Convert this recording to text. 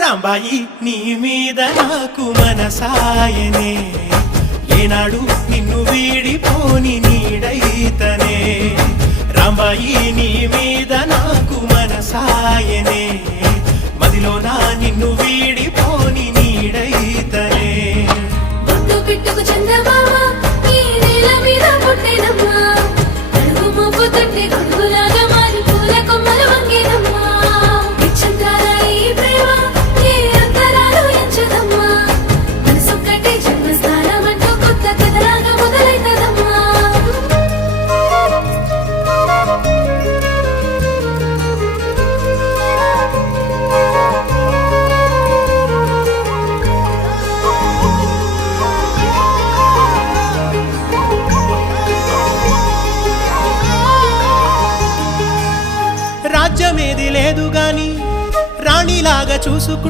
రాంబాయి నీ మీద నాకు మనసాయనే ఏనాడు నిన్ను వీడిపోని నీడైతనే రాంబాయి నీ మీద నాకు మనసాయనే మదిలోన నిన్ను వీడిపోని నీడైతనే బొట్టు పెట్టుకు చందమామ ఈ నేల మీద పుట్టినమ్మా అడుగు మోపు తొట్టి గొడుగులాగా మారి పూల కొమ్మలు వంగేనమ్మా విచంద్రాల ఈ ప్రేమ ఏ అంతరాలు ఎంచదమ్మా మనసొక్కటి జన్మస్థానం అంటూ కొత్త కథలాగా మొదలైతదమ్మా రాజ్యమేది లేదు గాని రాణిలాగా చూసుకు